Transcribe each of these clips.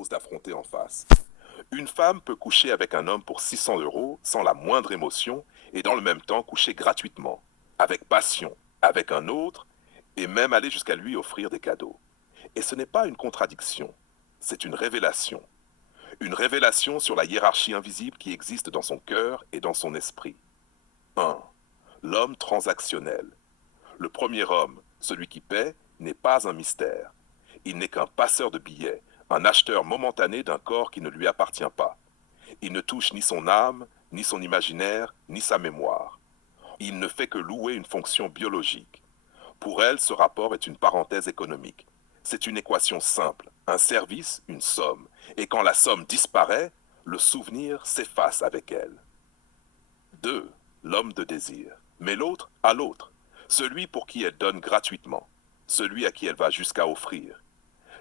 propose d'affronter en face. Une femme peut coucher avec un homme pour 600 euros sans la moindre émotion et dans le même temps coucher gratuitement, avec passion, avec un autre et même aller jusqu'à lui offrir des cadeaux. Et ce n'est pas une contradiction, c'est une révélation. Une révélation sur la hiérarchie invisible qui existe dans son cœur et dans son esprit. 1. L'homme transactionnel. Le premier homme, celui qui paie, n'est pas un mystère. Il n'est qu'un passeur de billets, un acheteur momentané d'un corps qui ne lui appartient pas. Il ne touche ni son âme, ni son imaginaire, ni sa mémoire. Il ne fait que louer une fonction biologique. Pour elle, ce rapport est une parenthèse économique. C'est une équation simple, un service, une somme. Et quand la somme disparaît, le souvenir s'efface avec elle. 2. L'homme de désir. Mais l'autre à l'autre. Celui pour qui elle donne gratuitement. Celui à qui elle va jusqu'à offrir.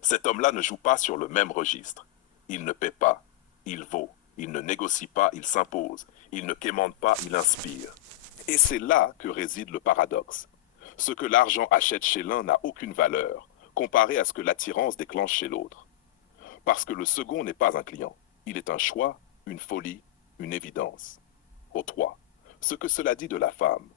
Cet homme-là ne joue pas sur le même registre. Il ne paie pas, il vaut. Il ne négocie pas, il s'impose. Il ne quémande pas, il inspire. Et c'est là que réside le paradoxe. Ce que l'argent achète chez l'un n'a aucune valeur, comparé à ce que l'attirance déclenche chez l'autre. Parce que le second n'est pas un client. Il est un choix, une folie, une évidence. Au 3. Ce que cela dit de la femme.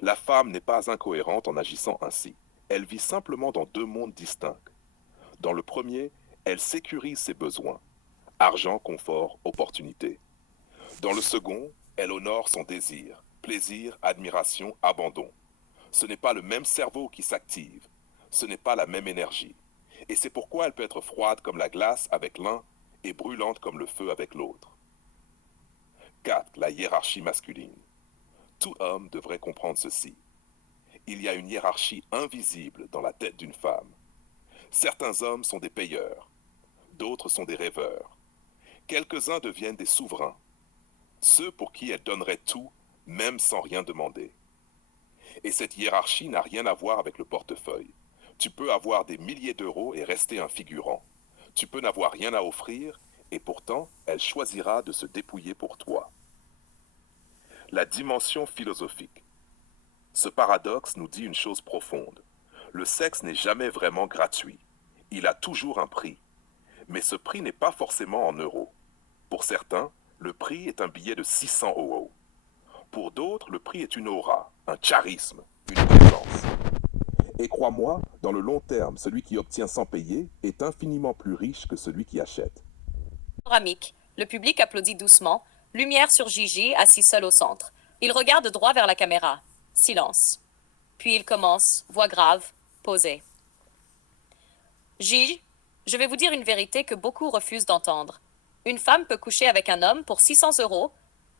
La femme n'est pas incohérente en agissant ainsi. Elle vit simplement dans deux mondes distincts. Dans le premier, elle sécurise ses besoins. Argent, confort, opportunité. Dans le second, elle honore son désir. Plaisir, admiration, abandon. Ce n'est pas le même cerveau qui s'active. Ce n'est pas la même énergie. Et c'est pourquoi elle peut être froide comme la glace avec l'un et brûlante comme le feu avec l'autre. 4. La hiérarchie masculine. Tout homme devrait comprendre ceci. Il y a une hiérarchie invisible dans la tête d'une femme. Certains hommes sont des payeurs, d'autres sont des rêveurs. Quelques-uns deviennent des souverains, ceux pour qui elle donnerait tout, même sans rien demander. Et cette hiérarchie n'a rien à voir avec le portefeuille. Tu peux avoir des milliers d'euros et rester un figurant. Tu peux n'avoir rien à offrir, et pourtant, elle choisira de se dépouiller pour toi. La dimension philosophique. Ce paradoxe nous dit une chose profonde. Le sexe n'est jamais vraiment gratuit. Il a toujours un prix. Mais ce prix n'est pas forcément en euros. Pour certains, le prix est un billet de 600 euros. Pour d'autres, le prix est une aura, un charisme, une présence. Et crois-moi, dans le long terme, celui qui obtient sans payer est infiniment plus riche que celui qui achète. Panoramique. Le public applaudit doucement. Lumière sur Gigi, assis seul au centre. Il regarde droit vers la caméra. Silence. Puis il commence, voix grave, posée. Gigi, je vais vous dire une vérité que beaucoup refusent d'entendre. Une femme peut coucher avec un homme pour 600 euros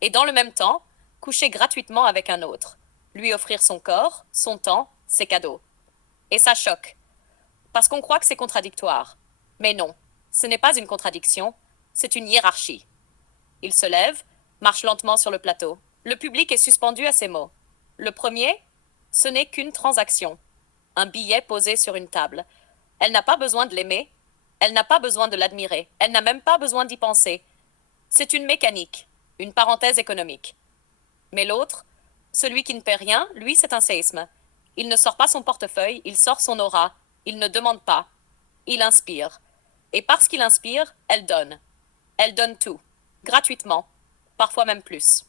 et dans le même temps, coucher gratuitement avec un autre. Lui offrir son corps, son temps, ses cadeaux. Et ça choque. Parce qu'on croit que c'est contradictoire. Mais non, ce n'est pas une contradiction, c'est une hiérarchie. Il se lève, marche lentement sur le plateau. Le public est suspendu à ses mots. Le premier, ce n'est qu'une transaction. Un billet posé sur une table. Elle n'a pas besoin de l'aimer. Elle n'a pas besoin de l'admirer. Elle n'a même pas besoin d'y penser. C'est une mécanique, une parenthèse économique. Mais l'autre, celui qui ne paie rien, lui, c'est un séisme. Il ne sort pas son portefeuille, il sort son aura. Il ne demande pas. Il inspire. Et parce qu'il inspire, elle donne. Elle donne tout. Gratuitement. Parfois même plus.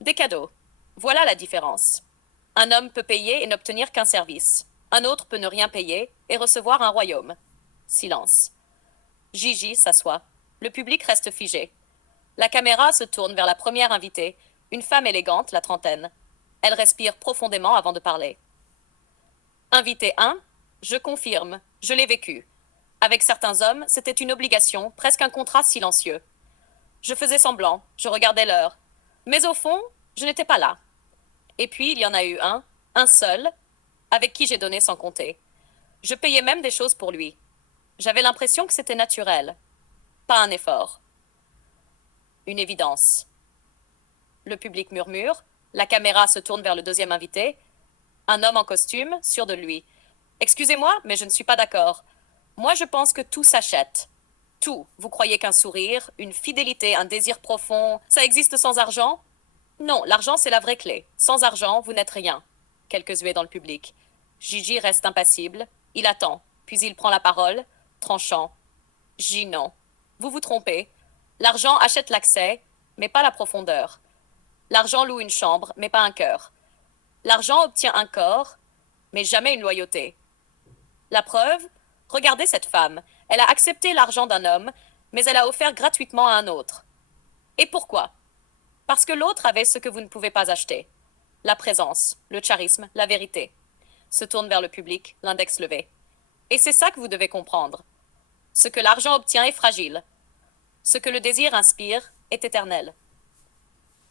Des cadeaux. Voilà la différence. Un homme peut payer et n'obtenir qu'un service. Un autre peut ne rien payer et recevoir un royaume. Silence. Gigi s'assoit. Le public reste figé. La caméra se tourne vers la première invitée, une femme élégante, la trentaine. Elle respire profondément avant de parler. Invité 1, je confirme, je l'ai vécu. Avec certains hommes, c'était une obligation, presque un contrat silencieux. Je faisais semblant, je regardais l'heure. Mais au fond, je n'étais pas là. Et puis, il y en a eu un seul, avec qui j'ai donné sans compter. Je payais même des choses pour lui. J'avais l'impression que c'était naturel. Pas un effort. Une évidence. Le public murmure, la caméra se tourne vers le deuxième invité. Un homme en costume, sûr de lui. Excusez-moi, mais je ne suis pas d'accord. Moi, je pense que tout s'achète. Tout. Vous croyez qu'un sourire, une fidélité, un désir profond, ça existe sans argent? Non, l'argent, c'est la vraie clé. Sans argent, vous n'êtes rien. Quelques huées dans le public. Gigi reste impassible. Il attend. Puis il prend la parole, tranchant. Gigi, non. Vous vous trompez. L'argent achète l'accès, mais pas la profondeur. L'argent loue une chambre, mais pas un cœur. L'argent obtient un corps, mais jamais une loyauté. La preuve? Regardez cette femme. Elle a accepté l'argent d'un homme, mais elle a offert gratuitement à un autre. Et pourquoi? Parce que l'autre avait ce que vous ne pouvez pas acheter. La présence, le charisme, la vérité. Se tourne vers le public, l'index levé. Et c'est ça que vous devez comprendre. Ce que l'argent obtient est fragile. Ce que le désir inspire est éternel.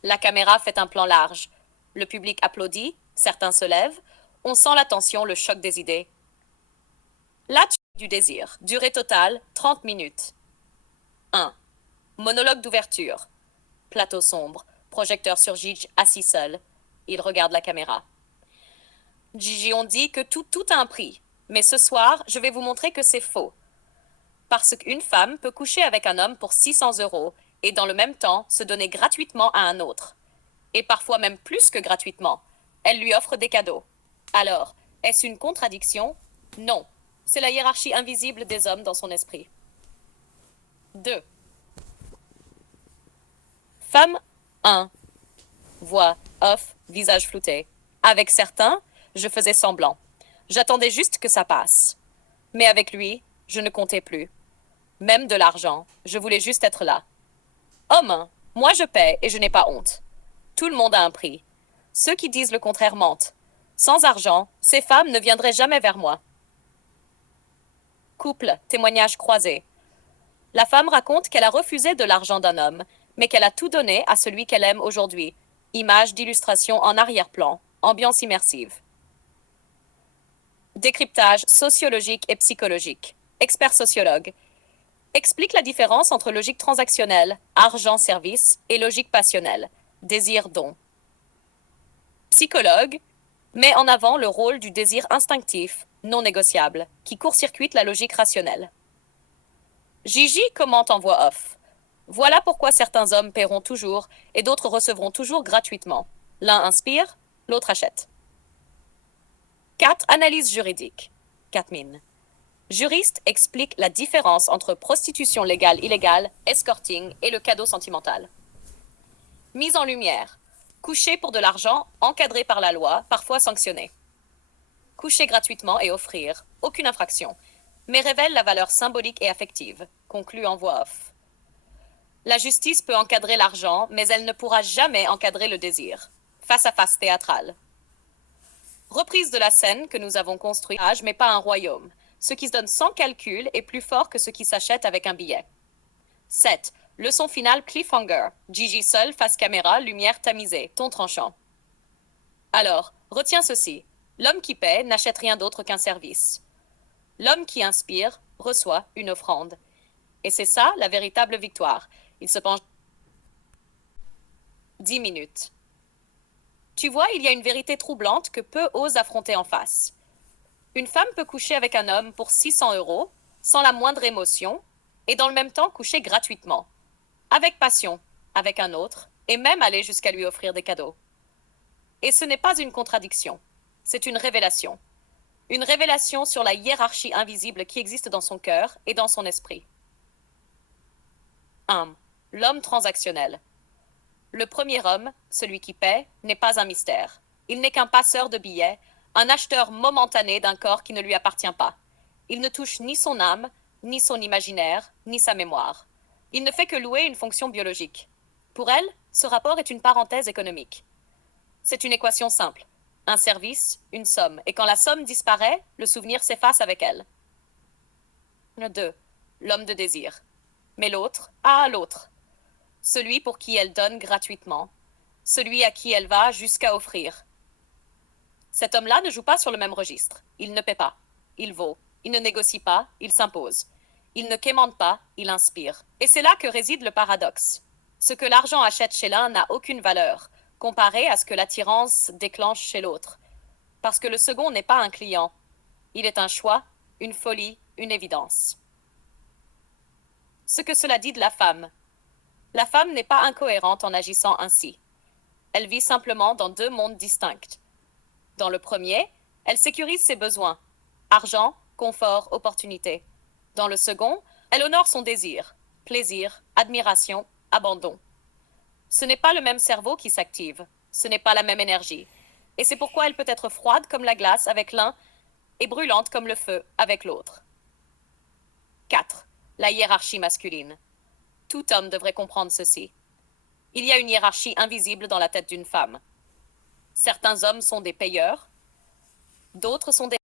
La caméra fait un plan large. Le public applaudit, certains se lèvent. On sent la tension, le choc des idées. Là, du désir. Durée totale, 30 minutes. 1. Monologue d'ouverture. Plateau sombre. Projecteur sur Gigi, assis seul. Il regarde la caméra. Gigi, on dit que tout a un prix. Mais ce soir, je vais vous montrer que c'est faux. Parce qu'une femme peut coucher avec un homme pour 600 € et dans le même temps se donner gratuitement à un autre. Et parfois même plus que gratuitement. Elle lui offre des cadeaux. Alors, est-ce une contradiction? Non. C'est la hiérarchie invisible des hommes dans son esprit. 2. Femme 1. Voix, off, visage flouté. Avec certains, je faisais semblant. J'attendais juste que ça passe. Mais avec lui, je ne comptais plus. Même de l'argent, je voulais juste être là. Homme 1. Moi je paie et je n'ai pas honte. Tout le monde a un prix. Ceux qui disent le contraire mentent. Sans argent, ces femmes ne viendraient jamais vers moi. Couple, témoignage croisé. La femme raconte qu'elle a refusé de l'argent d'un homme, mais qu'elle a tout donné à celui qu'elle aime aujourd'hui. Image d'illustration en arrière-plan, ambiance immersive. Décryptage sociologique et psychologique. Expert sociologue. Explique la différence entre logique transactionnelle, argent-service, et logique passionnelle, désir-don. Psychologue met en avant le rôle du désir instinctif, non négociable, qui court-circuite la logique rationnelle. Gigi commente en voix off. Voilà pourquoi certains hommes paieront toujours et d'autres recevront toujours gratuitement. L'un inspire, l'autre achète. 4. Analyse juridique. 4 mines. Juriste explique la différence entre prostitution légale-illégale, escorting et le cadeau sentimental. Mise en lumière. Coucher pour de l'argent, encadré par la loi, parfois sanctionné. Coucher gratuitement et offrir, aucune infraction, mais révèle la valeur symbolique et affective, conclut en voix off. La justice peut encadrer l'argent, mais elle ne pourra jamais encadrer le désir. Face à face théâtral. Reprise de la scène que nous avons construite, mais pas un royaume. Ce qui se donne sans calcul est plus fort que ce qui s'achète avec un billet. 7. Leçon finale cliffhanger. Gigi seul, face caméra, lumière tamisée, ton tranchant. Alors, retiens ceci. L'homme qui paie n'achète rien d'autre qu'un service. L'homme qui inspire reçoit une offrande. Et c'est ça la véritable victoire. Il se penche 10 minutes. Tu vois, il y a une vérité troublante que peu osent affronter en face. Une femme peut coucher avec un homme pour 600 € sans la moindre émotion, et dans le même temps coucher gratuitement, avec passion, avec un autre, et même aller jusqu'à lui offrir des cadeaux. Et ce n'est pas une contradiction, c'est une révélation. Une révélation sur la hiérarchie invisible qui existe dans son cœur et dans son esprit. 1. L'homme transactionnel. Le premier homme, celui qui paie, n'est pas un mystère. Il n'est qu'un passeur de billets, un acheteur momentané d'un corps qui ne lui appartient pas. Il ne touche ni son âme, ni son imaginaire, ni sa mémoire. Il ne fait que louer une fonction biologique. Pour elle, ce rapport est une parenthèse économique. C'est une équation simple. Un service, une somme. Et quand la somme disparaît, le souvenir s'efface avec elle. 2. L'homme de désir. Mais l'autre, l'autre. Celui pour qui elle donne gratuitement. Celui à qui elle va jusqu'à offrir. Cet homme-là ne joue pas sur le même registre. Il ne paie pas. Il vaut. Il ne négocie pas. Il s'impose. Il ne quémande pas. Il inspire. Et c'est là que réside le paradoxe. Ce que l'argent achète chez l'un n'a aucune valeur, comparé à ce que l'attirance déclenche chez l'autre. Parce que le second n'est pas un client. Il est un choix, une folie, une évidence. Ce que cela dit de la femme. La femme n'est pas incohérente en agissant ainsi. Elle vit simplement dans deux mondes distincts. Dans le premier, elle sécurise ses besoins. Argent, confort, opportunité. Dans le second, elle honore son désir. plaisir, admiration, abandon. Ce n'est pas le même cerveau qui s'active, ce n'est pas la même énergie. Et c'est pourquoi elle peut être froide comme la glace avec l'un et brûlante comme le feu avec l'autre. 4. La hiérarchie masculine. Tout homme devrait comprendre ceci. Il y a une hiérarchie invisible dans la tête d'une femme. Certains hommes sont des payeurs, d'autres sont des